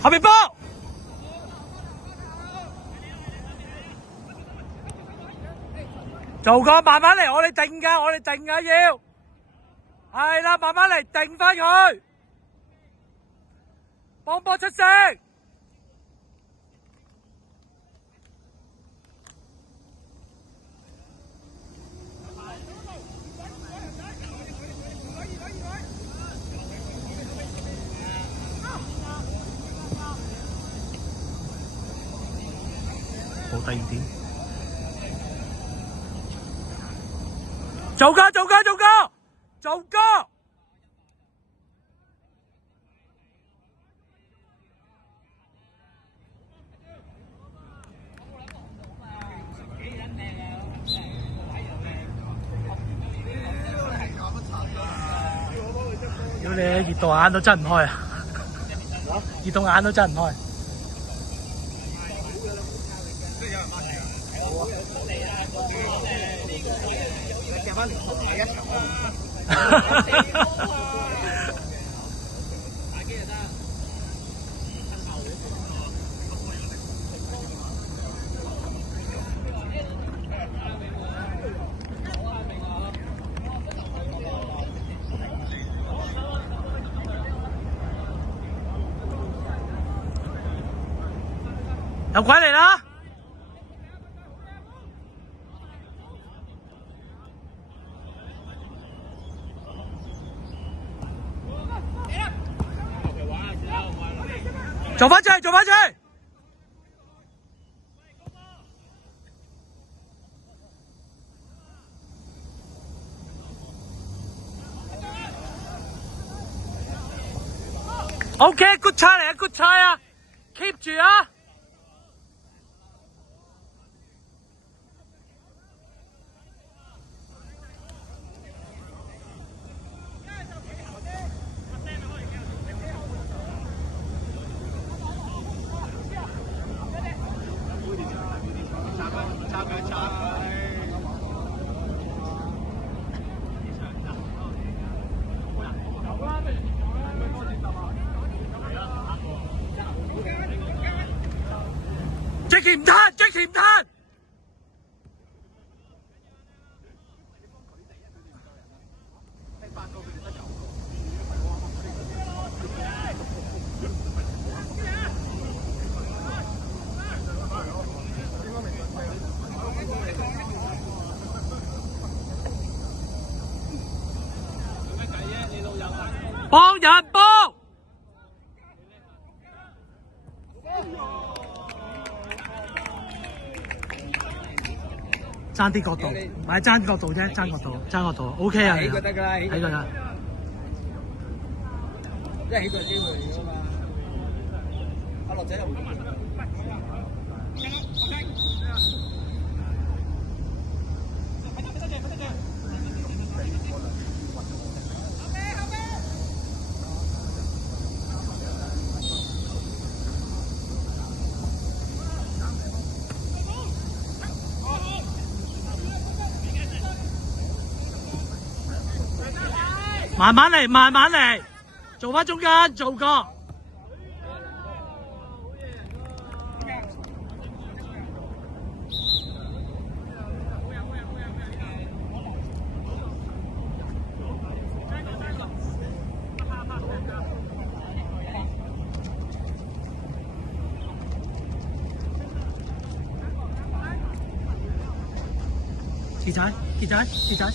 後面波，做個慢慢嚟，我哋定㗎要，係啦，慢慢嚟定返佢，幫波出聲。好第二點，做㗎！屌你熱到眼都睜唔開啊！熱到眼都睜唔開。有鬼嚟啦做返出去！OK，good try 嚟啊，good try 啊 ，keep 住啊！Jackie 唔攤，幫人幫。爭啲角度，唔係爭角度啫，爭角度 ，OK 啊，起腳得㗎啦，起腳啦，一起腳機會嚟㗎嘛，阿樂仔又唔慢慢嚟，做返中間，做個。鐵仔。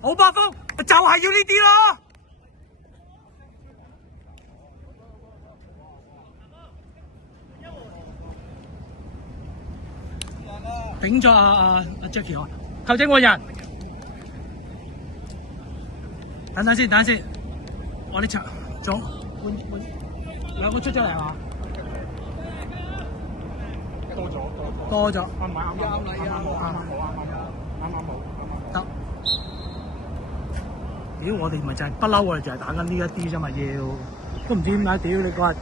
好波風，就係要呢啲咯。頂咗阿 Jackie 啊！球證換人，等先，我啲場總換兩個出咗嚟係嘛？多咗，啱得。屌，我哋咪就係不嬲，我哋就係打緊呢一啲啫嘛，都唔知點解，屌你嗰日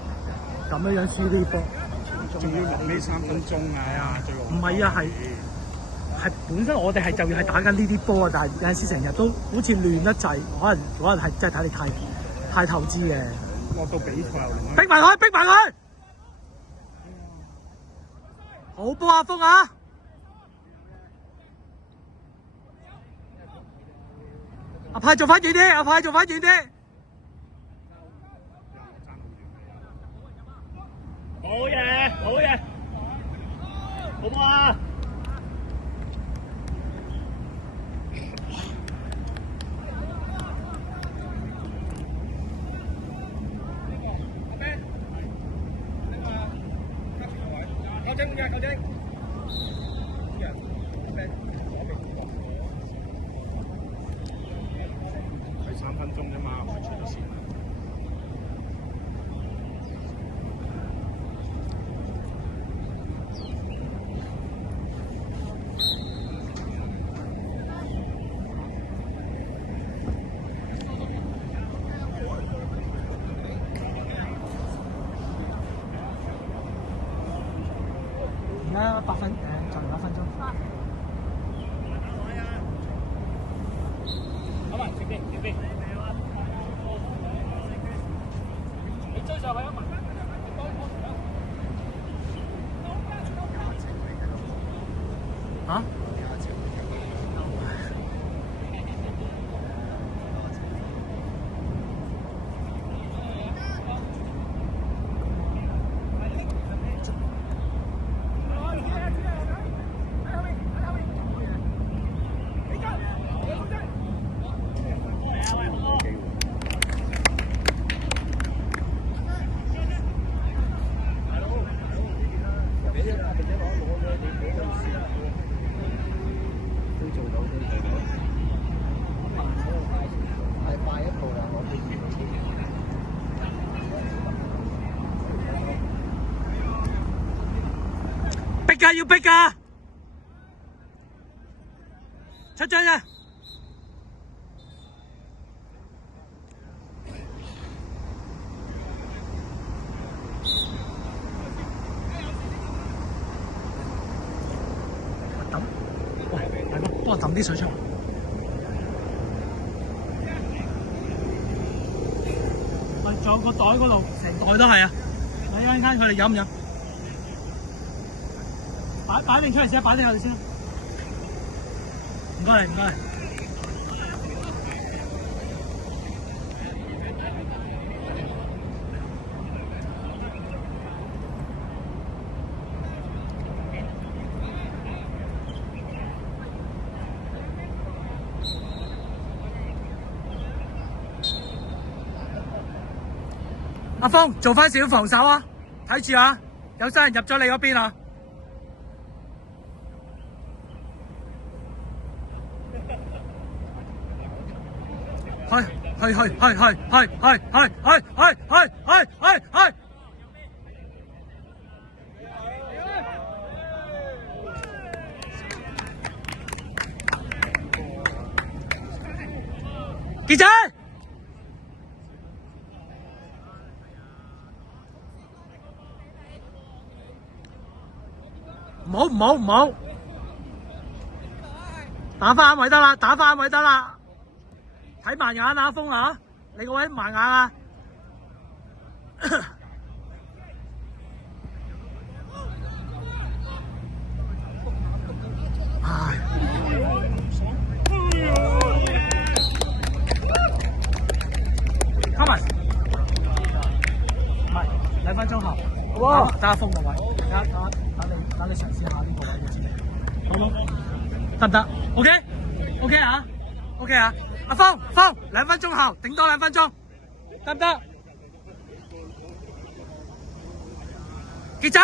咁樣輸呢波。仲要落呢3分鐘啊！唔係啊，係本身我哋係就要係打緊呢啲波啊，但係有陣時成日都好似亂得滯，可能係真係睇你太投資嘅。落到比賽又逼埋佢！好波啊，風啊！阿派做翻遠啲，好嘢，好波啊！球證。係3分鐘啫嘛，唔係出咗線。而家8分，就8分鐘。好嘛，前邊。你追上去啊嘛！啊？要逼㗎，出咗啫。喂，大哥，幫我抌啲水出嚟。喂，仲有個袋嗰度，成袋都係啊！睇一陣佢哋飲唔飲？擺定出嚟先，擺定佢哋先。唔該。阿峰，做翻少少防守啊！睇住啊，有新人入咗你嗰邊啊！去！傑仔，唔好，打返位得啦。睇盲眼啊，風啊！你個位盲眼啊！唉，卡文，唔係2分鐘後，打風個位，等你嘗試下呢個位嘅自己，好唔好？得唔得？OK 啊？ OK 啊，阿峰2分鐘後，頂多2分鐘，得唔得？傑仔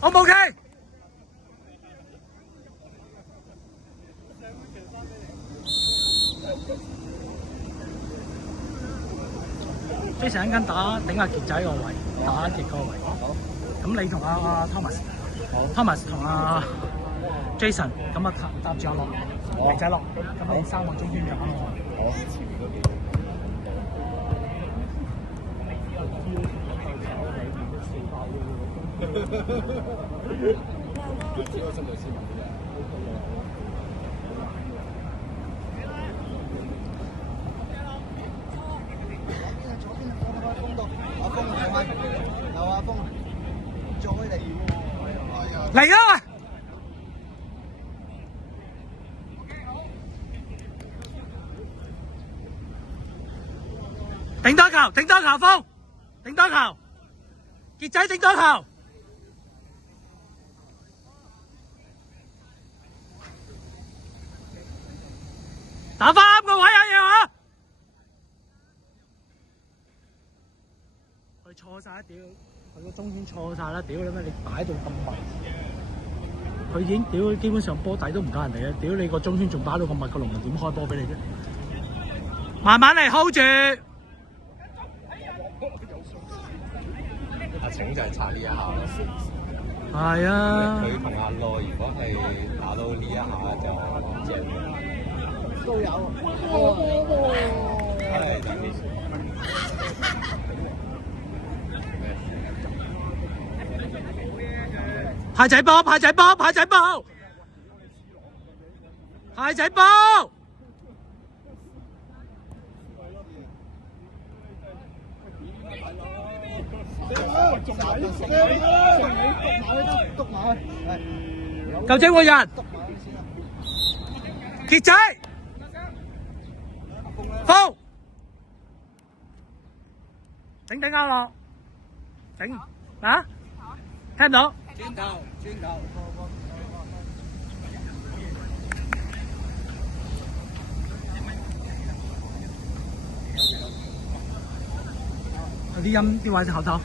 ，O 唔 OK？Jason 一陣打頂阿傑仔個位，打傑個位。咁你同阿 Thomas 同阿 Jason 咁啊搭住阿樂，肥仔樂，咁你3個中圈就啱我。嚟啦！頂多球，風，頂多球，傑仔頂多球，打返啱個位啊！嘢佢錯晒屌！佢個中圈錯晒啦！屌你咩？你擺到咁密，佢已經屌基本上波底都唔夠人哋啦！屌你個中圈仲擺到咁密，個龍門點開波俾你啫？慢慢嚟 hold 住。阿晴就係差呢一下咯。係啊。佢同阿樂如果係打到呢一下就正。都有。係等啲。派仔波！夠精喎人，傑仔，風，頂啱落，頂啊，聽唔到？轉頭。有啲音啲位就後頭。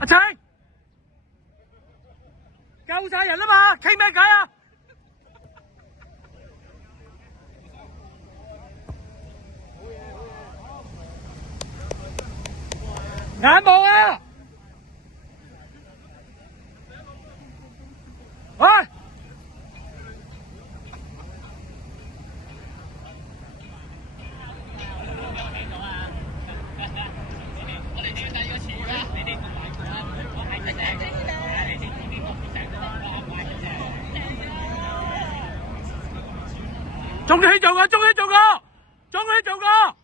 阿晴，夠晒人啦嘛，傾咩偈啊？眼望啊！喂！中圈做過，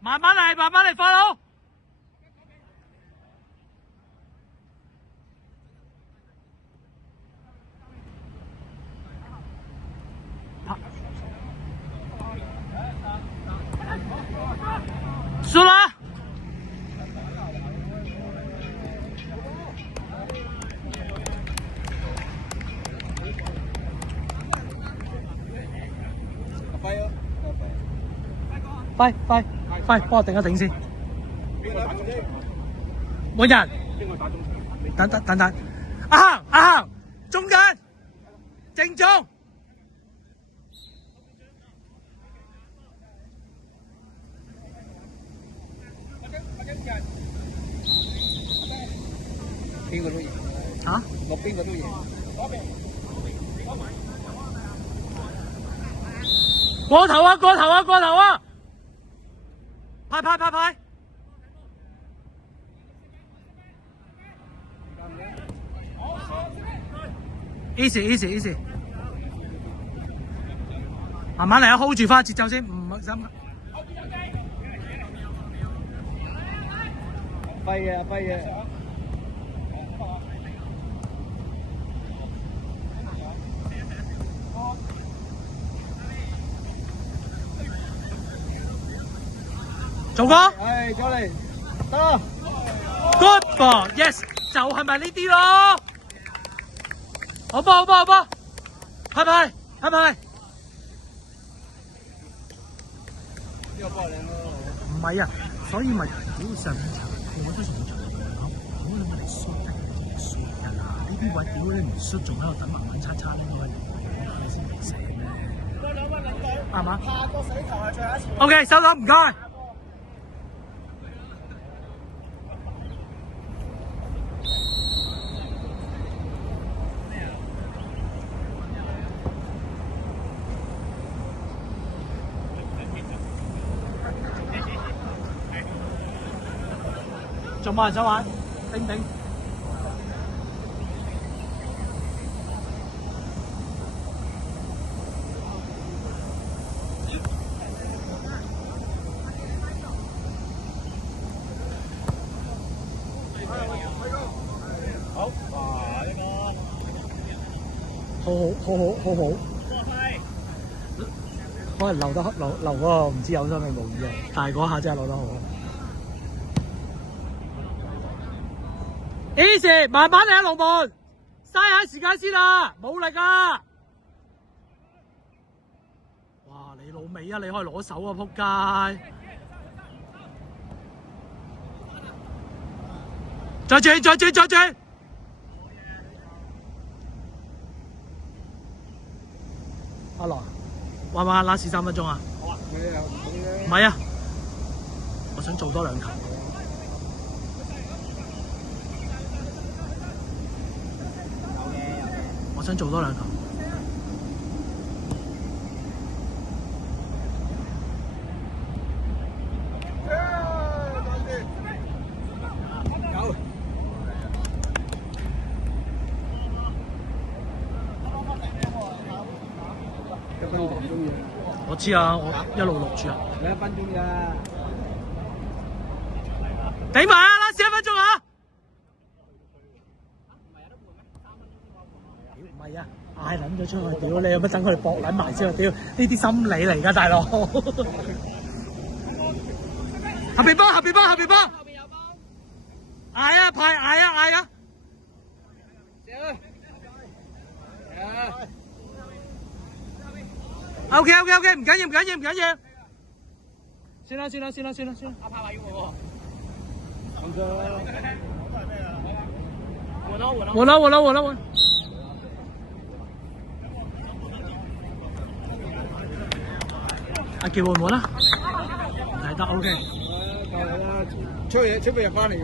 慢慢嚟，快佬。輸啦！快，幫我頂一頂先。冇人。等。阿恒，中間，正中。邊個都贏。嚇？落邊個都贏。過頭啊！派！easy，慢慢嚟啊 ，hold 住翻節奏先，唔心。跛嘅，跛嘅。做過。係，過嚟，得。Good ball，yes， 就係咪呢啲咯？好波，好波，好波，係咪？係咪？呢個波靚咯。唔係啊，所以咪屌上場，我都上場嚟講，屌你咪嚟輸得嘅，輸㗎啦！呢啲位屌你唔輸，仲喺度等慢慢叉叉呢個位，你先未死咩？係嘛？下個死球係最後一次。OK， 收到，唔該。仲冇人想玩？叮叮。好，哇！呢個好。可能留嗰個唔知有心定無意啊，但係嗰下真係留得好。Easy， 慢慢嚟啊，龍門，嘥下時間先啦，冇力啊！哇，你老味啊，你可以攞手啊，仆街！再轉！阿來，玩唔玩拉屎3分鐘啊？好啊，唔係啊，我想做多2球。我想做多2球。我知啊，我一路錄住啊。2分鐘咋？頂埋啊！拉屎1分鐘啊！唔係啊，嗌撚咗出去，屌你有乜等佢哋搏撚埋先啊！屌，呢啲心理嚟㗎，大佬。後邊幫！後邊有幫！嗌啊！派嗌啊！OK， 唔緊要。算啦。阿派話要換喎。換。阿傑換唔換啦？睇得 OK。夠啦，出邊入翻嚟嘅。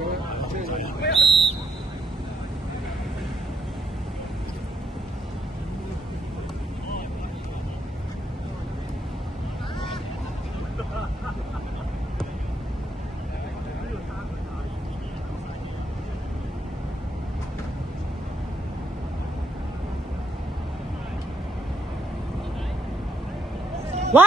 喂！